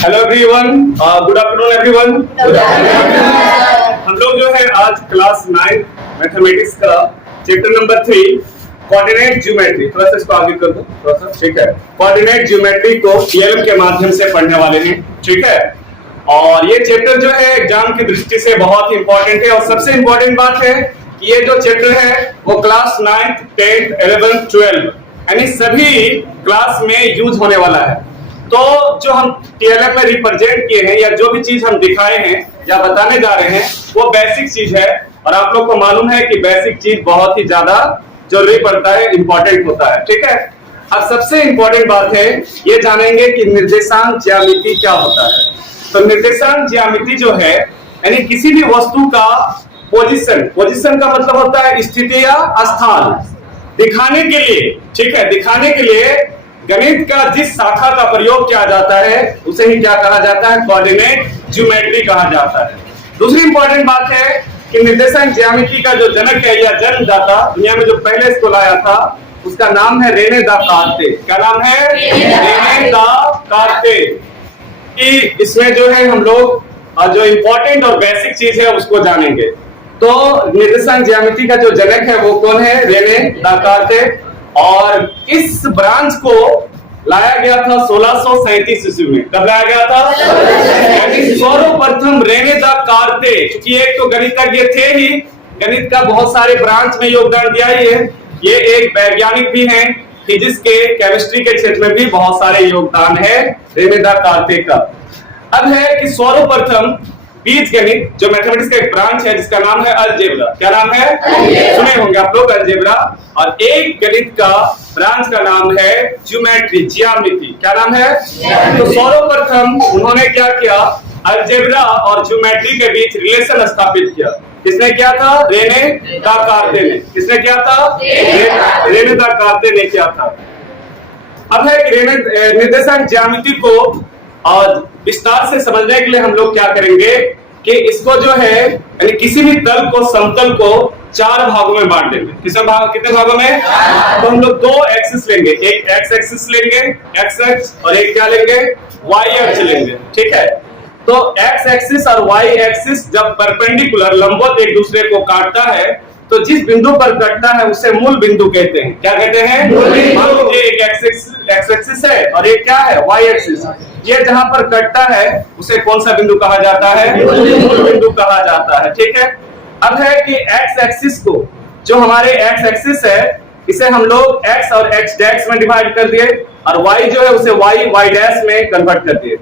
Hello everyone, good afternoon everyone. हम लोग जो है आज क्लास 9 मैथमेटिक्स का चैप्टर नंबर 3 कोऑर्डिनेट ज्योमेट्री, थोड़ा सा इसको आगे कर दो थोड़ा सा, ठीक है। कोऑर्डिनेट ज्योमेट्री को पीएलएम के माध्यम से पढ़ने वाले हैं, ठीक है। और ये चैप्टर जो है एग्जाम की दृष्टि से बहुत ही इंपॉर्टेंट है। और सबसे इंपॉर्टेंट बात है कि ये जो चैप्टर है वो क्लास 9th 10th 11th 12 यानी सभी क्लास में यूज होने वाला है। तो जो हम टीएलएम में रिप्रेजेंट किए हैं या जो भी चीज हम दिखाए हैं या बताने जा रहे हैं वो बेसिक चीज है। और आप लोग को मालूम है कि बेसिक चीज बहुत ही ज्यादा जरूरी पड़ता है, इंपॉर्टेंट होता है, ठीक है। अब सबसे इंपॉर्टेंट बात है ये जानेंगे कि निर्देशांक ज्यामिति क्या होता है। तो निर्देशांक ज्यामिति जो है यानी किसी भी वस्तु का पोजीशन का मतलब होता है स्थिति या स्थान दिखाने के लिए, ठीक है। दिखाने के लिए गणित का जिस शाखा का प्रयोग किया जाता है उसे ही क्या कहा जाता है, कोऑर्डिनेट ज्योमेट्री कहा जाता है। दूसरी इंपॉर्टेंट बात है कि निर्देशांक ज्यामिति का जो जनक है या जन्मदाता दुनिया में जो पहले इसको लाया था उसका नाम है रेने दा कार्ते। क्या नाम है? रेने दा कार्ते। कि इसमें जो है हम लोग जो इंपॉर्टेंट और बेसिक चीज है उसको जानेंगे। तो निर्देशांक ज्यामिति का जो जनक है वो कौन है? रेने दा कार्ते। और इस ब्रांच को लाया गया था 1637 ईस्वी में। कब लाया गया था? यानी सर्वप्रथम रेने दा कार्ते, क्योंकि एक तो गणितज्ञ थे ही, गणित का बहुत सारे ब्रांच में योगदान दिया ही है। ये एक वैज्ञानिक भी हैं, फिजिक्स के केमिस्ट्री के क्षेत्र में भी बहुत सारे योगदान है रेने दा कार्ते का। अब है कि सर्वप्रथम बीज गणित जो मैथमेटिक्स का एक ब्रांच है जिसका नाम है अलजेब्रा। क्या नाम है? सुने होंगे आप लोग अलजेब्रा। और एक गणित का ब्रांच का नाम है ज्योमेट्री, ज्यामिति। क्या नाम है? तो सर्वप्रथम उन्होंने क्या किया, अलजेब्रा और ज्योमेट्री के बीच रिलेशन स्थापित किया। किसने किया था? रेने दा कार्ते ने। किसने किया था? रेने दा कार्ते ने किया था। अब है कि निर्देशांक ज्यामिति को और विस्तार से समझने के लिए हम लोग क्या करेंगे कि इसको जो है यानी किसी भी तल को, समतल को 4 भागों में बांट देंगे। कितने भागों में? तो हम लोग 2 एक्सिस लेंगे, एक एक्स एक्सिस लेंगे एक्स एक्स और एक क्या लेंगे, वाई एक्सिस लेंगे, ठीक है। तो एक्स एक्सिस और वाई एक्सिस जब परपेंडिकुलर लंबवत एक दूसरे को काटता है तो जिस बिंदु पर कटता है उसे मूल बिंदु कहते हैं। क्या कहते हैं? मान लीजिए एक एक्स एक्सिस है और एक क्या है, वाई एक्सिस। ये जहां पर कटता है उसे कौन सा बिंदु कहा जाता है? मूल बिंदु कहा जाता है, ठीक है। अब है कि एक्स एक्सिस को, जो हमारे एक्स एक्सिस है इसे हम लोग एक्स और एक्स डैश में डिवाइड कर दिए और वाई जो है उसे वाई डैश में कन्वर्ट कर दिए।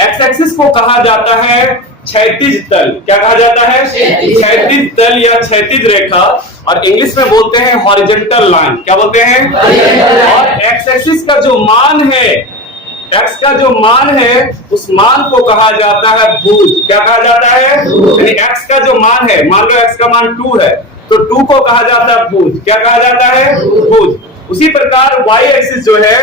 एक्स एक्सिस को कहा जाता है क्षैतिज तल। क्या कहा जाता है? क्षैतिज तल या क्षैतिज रेखा, और इंग्लिश में बोलते हैं हॉरिजॉन्टल लाइन। क्या बोलते हैं? और एक्स एक्सिस का जो मान है, एक्स का जो मान है उस मान को कहा जाता है भुज। क्या कहा जाता है? यानी एक्स का जो मान है, मान लो एक्स का मान 2 है तो 2 को कहा जाता है भुज। क्या कहा जाता है? भुज। उसी प्रकार वाई एक्सिस जो है,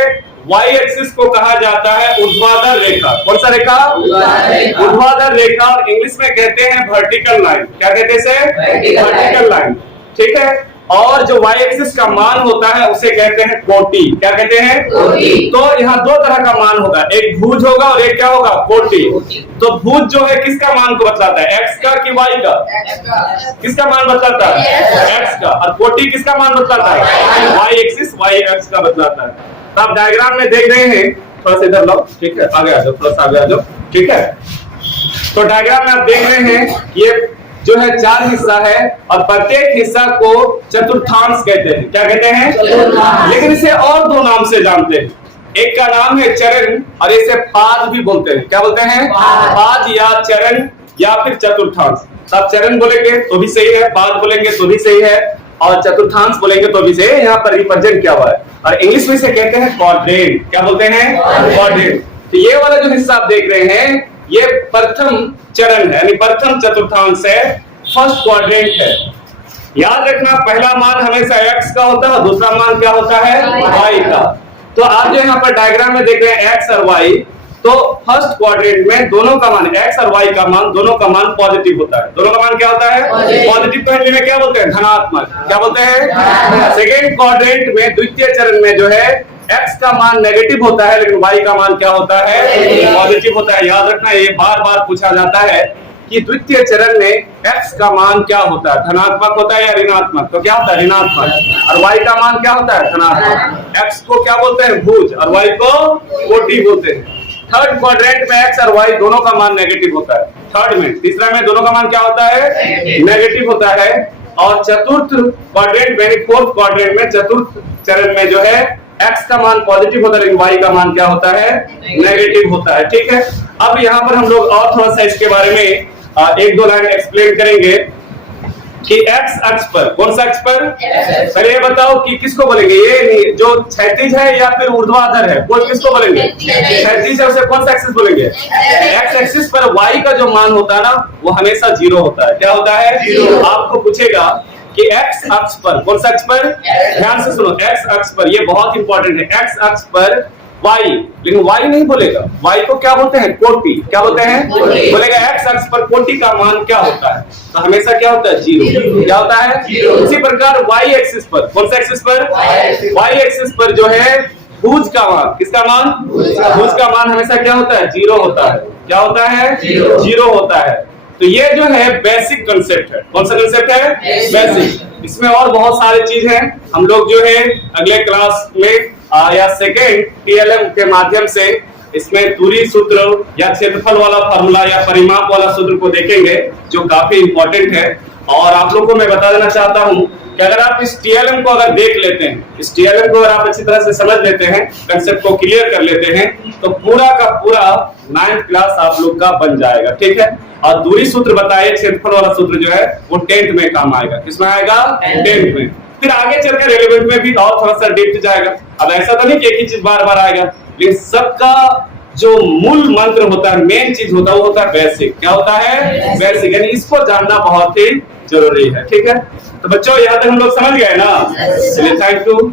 वाई एक्सिस को कहा जाता है ऊर्ध्वाधर रेखा। कौन सा रेखा? ऊर्ध्वाधर रेखा। और इंग्लिश में कहते हैं वर्टिकल लाइन। क्या कहते हैं? वर्टिकल लाइन, ठीक है। और जो वाई एक्सिस का मान होता है उसे कहते हैं कोटि। क्या कहते हैं? तो यहाँ 2 तरह का मान होगा, एक भुज होगा और एक क्या होगा, कोटि। तो भुज जो है किसका मान को बतलाता है, एक्स का कि वाई का? किसका मान बतलाता है? एक्स का। और कोटि किसका मान बतलाता है? वाई एक्सिस, वाई एक्स का बतलाता है। तो आप डायग्राम में देख रहे हैं, थोड़ा सा इधर लाओ, ठीक है, आगे आ जाओ, थोड़ा सा आगे आ जाओ, ठीक है। तो डायग्राम में आप देख रहे हैं ये जो है 4 हिस्सा है और प्रत्येक हिस्सा को चतुर्थांश कहते हैं। क्या कहते हैं? लेकिन इसे और 2 नाम से जानते हैं। एक का नाम है चरण और इसे पाद भी बोलते हैं। क्या बोलते हैं? पाद या चरण या फिर चतुर्थांश। आप चरण बोलेंगे तो भी सही है, पाद बोलेंगे तो भी सही है और चतुर्थांश बोलेंगे तो भी सही है। यहाँ पर रिप्रेजेंट किया हुआ है और इंग्लिश में इसे कहते हैं क्वाड्रेंट। क्या बोलते हैं? क्वाड्रेंट। तो ये वाला जो हिस्सा आप देख रहे हैं ये प्रथम चरण है यानी प्रथम चतुर्थांश है, फर्स्ट क्वाड्रेंट है। याद रखना पहला मान हमेशा एक्स का होता है, दूसरा मान क्या होता है, वाई का। तो आप जो यहाँ पर डायग्राम में देख रहे हैं एक्स और वाई, तो फर्स्ट क्वाड्रेंट में दोनों का मान, एक्स और वाई का मान, दोनों का मान पॉजिटिव होता है। दोनों का मान क्या होता है? पॉजिटिव। तो हिंदी में क्या बोलते हैं? धनात्मक। क्या बोलते हैं? सेकेंड क्वाड्रेंट में, द्वितीय चरण में जो है x का मान नेगेटिव होता है लेकिन y का मान क्या होता है, पॉजिटिव होता है। याद रखना, ये बार बार पूछा जाता है कि द्वितीय चरण में x का मान क्या होता है, धनात्मक होता है या ऋणात्मक। तो क्या होता है, ऋणात्मक। और y का मान क्या होता है, धनात्मक। x को क्या बोलते हैं, भुज, और y को कोटि बोलते हैं। थर्ड क्वाड्रेंट में x और y दोनों का मान नेगेटिव होता है। थर्ड में, तीसरा में दोनों का मान क्या होता है, नेगेटिव होता है। और चतुर्थ क्वाड्रेंट में, फोर्थ क्वाड्रेंट में, चतुर्थ चरण में जो है x का मान पॉजिटिव होता है लेकिन y का मान क्या होता है, नेगेटिव होता है। ठीक है, अब यहाँ पर हम लोग और थोड़ा सा इसके बारे में एक दो लाइन एक्सप्लेन करेंगे कि x अक्ष पर, कौन सा अक्ष पर, पहले ये बताओ कि किसको बोलेंगे, ये जो क्षैतिज है या फिर ऊर्ध्वाधर है, वो किसको बोलेंगे, क्षैतिज है, उसे कौन सा एक्सिस बोलेंगे, x एक्सिस पर y का जो मान होता है ना वो हमेशा 0 होता है। क्या होता है, 0। आपको पूछेगा कि x अक्ष पर, कौन सा अक्ष पर, ध्यान से सुनो, x अक्ष पर, ये बहुत इंपॉर्टेंट है, x अक्ष पर y, लेकिन y नहीं बोलेगा, y को क्या बोलते हैं, कोटि। क्या बोलते हैं, बोलेगा x अक्ष पर कोटि का मान क्या होता है, तो हमेशा क्या होता है, 0। क्या होता है, 0। इसी प्रकार y एक्सिस पर, कौन सा एक्सिस पर, y एक्सिस पर जो है भुज का मान, किसका मान, भुज का मान हमेशा क्या होता है, 0 होता है। क्या होता है, 0 होता है। तो ये जो है बेसिक कंसेप्ट है। कौन सा कंसेप्ट है, बेसिक। इसमें और बहुत सारी चीज है, हम लोग जो है अगले क्लास में या सेकेंड टीएलएम के माध्यम से इसमें दूरी सूत्र या क्षेत्रफल वाला फार्मूला या परिमाप वाला सूत्र को देखेंगे जो काफी इंपॉर्टेंट है। और आप लोगों को मैं बता देना चाहता हूं कि अगर आप इस टीएलएम को अगर देख लेते हैं, इस टीएलएम को अगर आप अच्छी तरह से समझ लेते हैं, कंसेप्ट को क्लियर कर लेते हैं, तो पूरा का पूरा 9th क्लास आप लोग का बन जाएगा। ठीक है, और दूरी सूत्र बताइए, क्षेत्रफल वाला सूत्र जो है वो 10th में काम आएगा। किसमें आएगा, 10th में। फिर आगे चलकर रेलेवेंट में भी और थोड़ा सा डेप्थ जाएगा। अब ऐसा तो नहीं कि एक ही चीज बार बार आएगा, लेकिन सबका जो मूल मंत्र होता है, मेन चीज होता है, वो होता है बेसिक। क्या होता है, बेसिक, यानी इसको जानना बहुत ही जरूरी है। ठीक है, तो बच्चों यहाँ तक हम लोग समझ गए ना, चलिए थैंक यू।